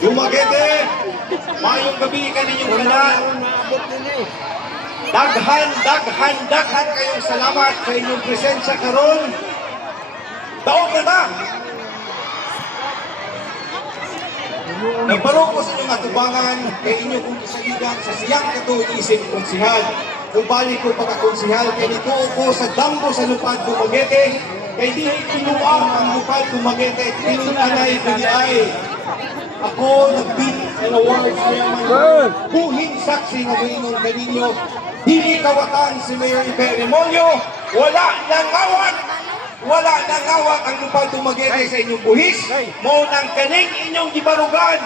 Dumaguete, mayong gabi kaninyong tanan. Daghan kayong salamat sa inyong presensya karon. Taon na ba? Nagparo ko sa inyong atubangan kay inyo kong kisaligan sa siyang katuwid isip konsihal. Ubalik ko pagkakonsihal kay nito ko sa dambo sa lupad Dumaguete. Kay di pinuang ang lupad Dumaguete, pinunanay pinilay. Ako nag-beat and awards kaya may buhing saksi na mainon kaninyo. Dili kawatan si Mayor Iberimolyo, wala nang awat ang lupad Dumaguete sa inyong buhis. Mao nang kaning inyong gibarugan,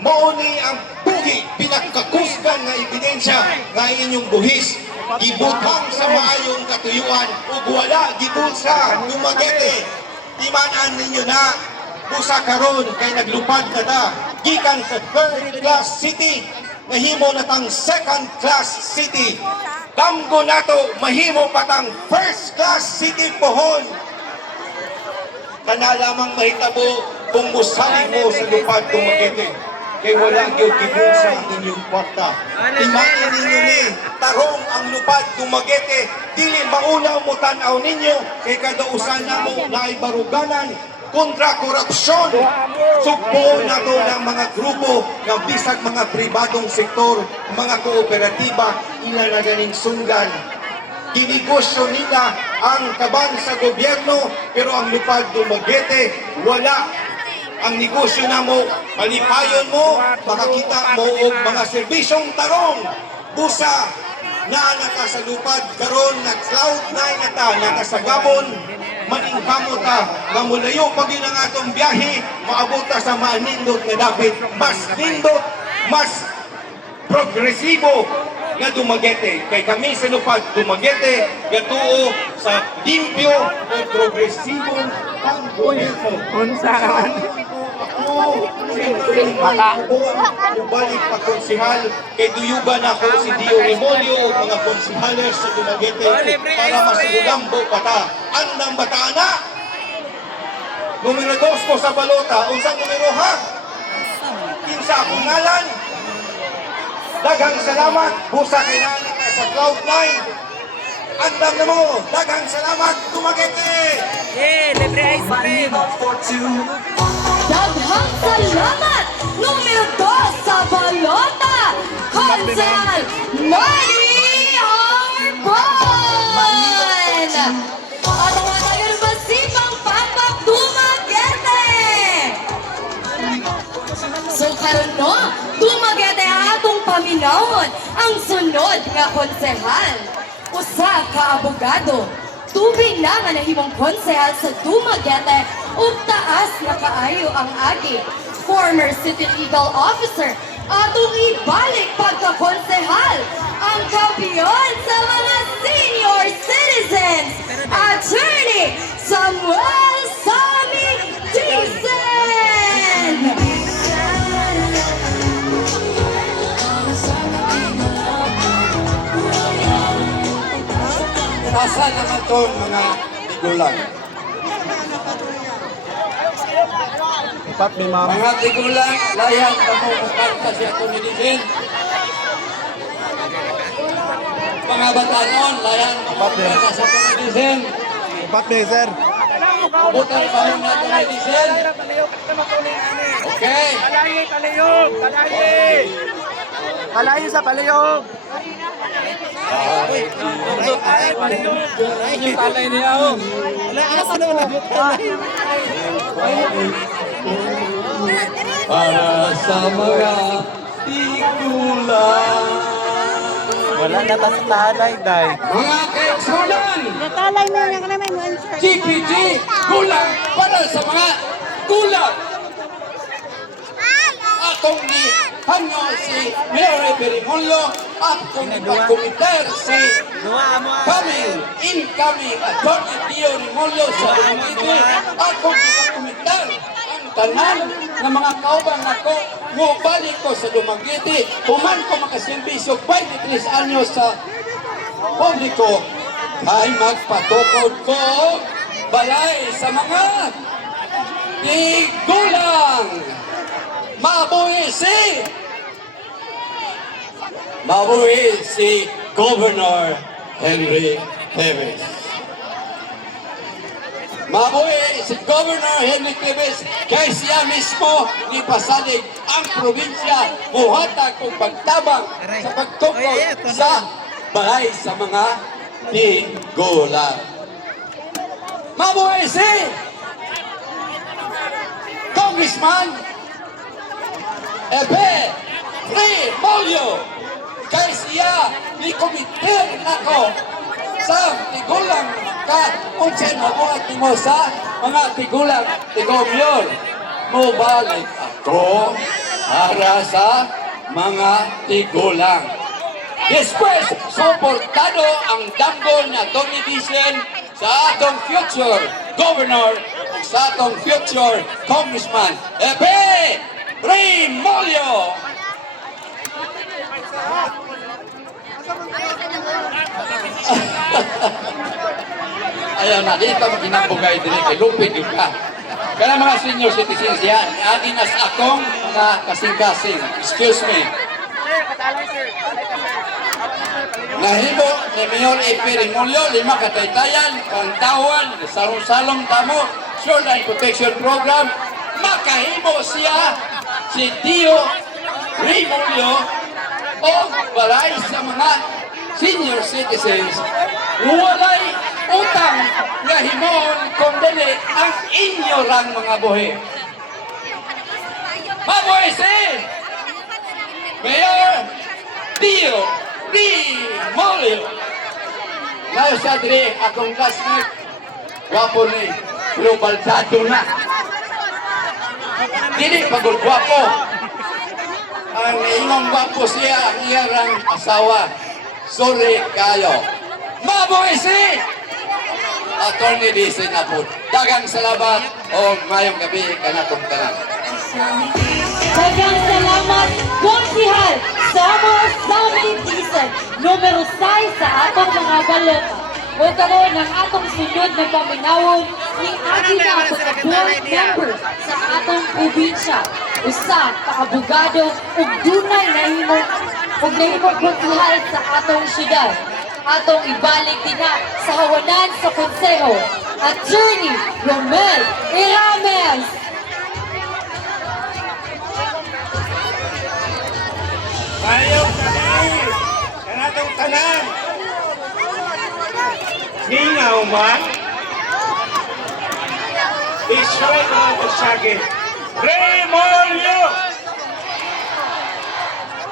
mao ni ang buhi pinakakusgan nga ebidensya nga inyong buhis. Gibutang sa maayong katuyuan ug wala gibulsa Dumaguete. Timanan ninyo na busa karon kay naglupad na ta gikan sa third class city mahimo na tang second class city. Damgo nato mahimo pa tang first class city pohon. Kana lamang mahitabo kung musali mo sa lupad Dumaguete kay wala gyud gibulsa ang inyong kwarta. Timanan ninyo ni tarong ang lupad Dumaguete dili mauna mo tan-aw ninyo kay kadausan namo naay baruganan kontra korupsyon. Sugpo na to ng mga grupo ng bisag mga pribadong sektor, mga kooperatiba, ila na ganing sunggan. Ginegosyo nila ang kaban sa gobyerno, pero ang lupad Dumaguete, wala. Ang negosyo na mo, malipayon mo, makakita mo og mga serbisyong tarong. Busa, naanata sa lupad, karon nag-cloud9 na ta, nakasagabon, maningkamo ta, nga mulayo pag yun ang atong biyahe, maabot ta sa manindot na dapat, mas nindot, mas progresibo nga Dumaguete. Kay kami sa lupad Dumaguete, gatuo sa limpyo o progresibo ang gobyerno. Unsahan? Balik pa konsihal kay duyugan ako si Dio Remolyo o mga konsihaler sa Dumaguete para masigulambo pa ta. Andang bataana numero 2 po sa balota. Unsang numero ha? Kinsa akong ngalan. Daghang salamat busa kay nana sa Cloud9. Andam na mo. Daghang salamat Dumaguete. Libre ice cream. Daghang salamat! Numero 2 sa balota! Konsehal Manny Arbon! At ang mga masipang Papak Dumaguete! So karon no, Dumaguete atong paminawon ang sunod nga konsehal. Usa ka abogado. Tubig na nga nahimong konsehal sa Dumaguete ug taas na kaayo ang agi. Former city legal officer atong ibalik pagka-konsehal ang kampiyon sa mga senior citizens, Attorney Samuel Sammy Dicen! Asa naman ito mga tigulang? Mga tigulang, layan pamumukan kasi ako ni Dicen. Mga batanon, layan pamumukan kasi ako ni Dicen. Sir. Butan pa rin natin ni Dicen. Okay. Palayo sa paliyog. Yung talay niya oh. Para sa mga tigulang. Wala na ta sa talay, day. Mga kaigsunan, Natalay na yan ka naman mo answer. GPG, kulang para sa mga kulang. Atong ni Hanyo si Mayor Iberimolyo at kung pagkomiter si incoming Attorney Dio Remolyo sa Dumaguete at kung pagkomiter ang tanan ng mga kaubang ako mo balik ko sa Dumaguete human ko makasilbisyo 23 anyos sa publiko ay magpatukod ko balay sa mga tigulang. Mabuhi si Governor Henry Teves. Mabuhi si Governor Henry Teves kay siya mismo ni pasalig ang probinsya buhatag kong pagtabang sa pagtukod sa balay sa mga tigulang. Mabuhi si Congressman Epe Remolyo kay siya ni kumitir nako sa tigulang ka kung siya mabuhat mo sa mga tigulang tigomyon. Mubalik ako para sa mga tigulang. Después, suportado ang danggol na Tony Dicen sa atong future governor o sa atong future congressman Epe Remolyo. Ayaw na, dito maginambugay din kay Lupin yung ka. Kaya mga senior citizens yan, adi na sa akong mga kasing-kasing. Excuse me. Nahimo ni Mayor A.P. Remolyo, 5 kataytayan, pantawan, salong-salong tamo, Shoreline Protection Program, makahimo siya si Tio Remolyo o balay sa mga senior citizens. Walay utang nga himon kung dili ang inyo rang mga buhi. Mabuhi si Mayor Tio Remolyo. Layo siya diri akong classmate. Wapo ni pero baldado na. Dili pagod gwapo. Ang imong gwapo siya ang iyang asawa. Sorry kayo. Mabuhi si Attorney Dicen na po. Dagang salamat o mayong gabi kanatong tanan. Dagang salamat, Konsihal Samuel Sammy Dicen, numero 6 sa atong mga balota. O karon ang atong sunod na paminawon ni agi na pagka-board member sa atong probinsya. Usa ka abogado ug dunay nahimong konsihal sa atong syudad. Atong ibalik din na sa hawanan sa konseho, Attorney Romel Irames. Mayong gabi! Kanatong tanan! Ningaw man! Isyoy na ang pagsagin. Remolyo!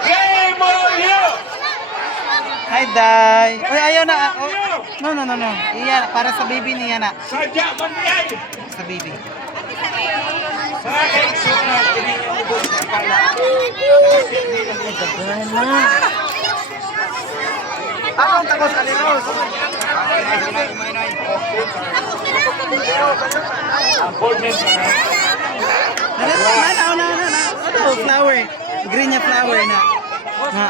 Remolyo! Hi, Day. Uy, ayaw na. Oh. No. Iya, para sa baby niya na. Sadya man yan! Sa baby. Sa akin, suna, pinigubos ng kala. Akong takot alinos. Ang board member na. Na. Ito, flower. Green niya flower na. Ha.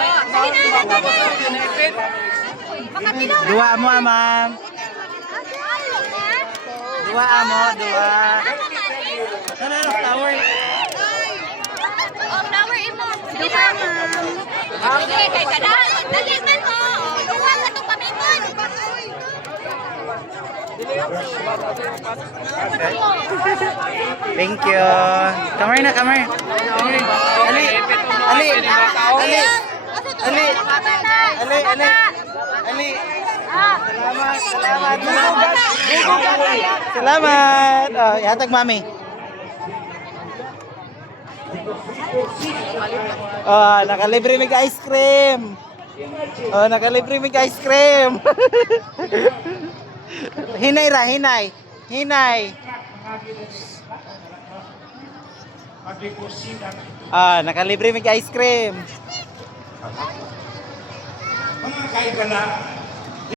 Dua mo, ma'am. Dua mo, dua. Ano, flower. Oh, flower imo. Duha, ma'am. Sige, kay kada. Daliman mo. Duha ka itong pamimon. Thank you. Come here na, come here. Ali. Salamat. Oh, ihatag mami. Oh, nakalibre mig ice cream. Oh, nakalibre mig ice cream. Hinay ra, hinay. Ah, nakalibre mig ice cream. Mga kaibigan na,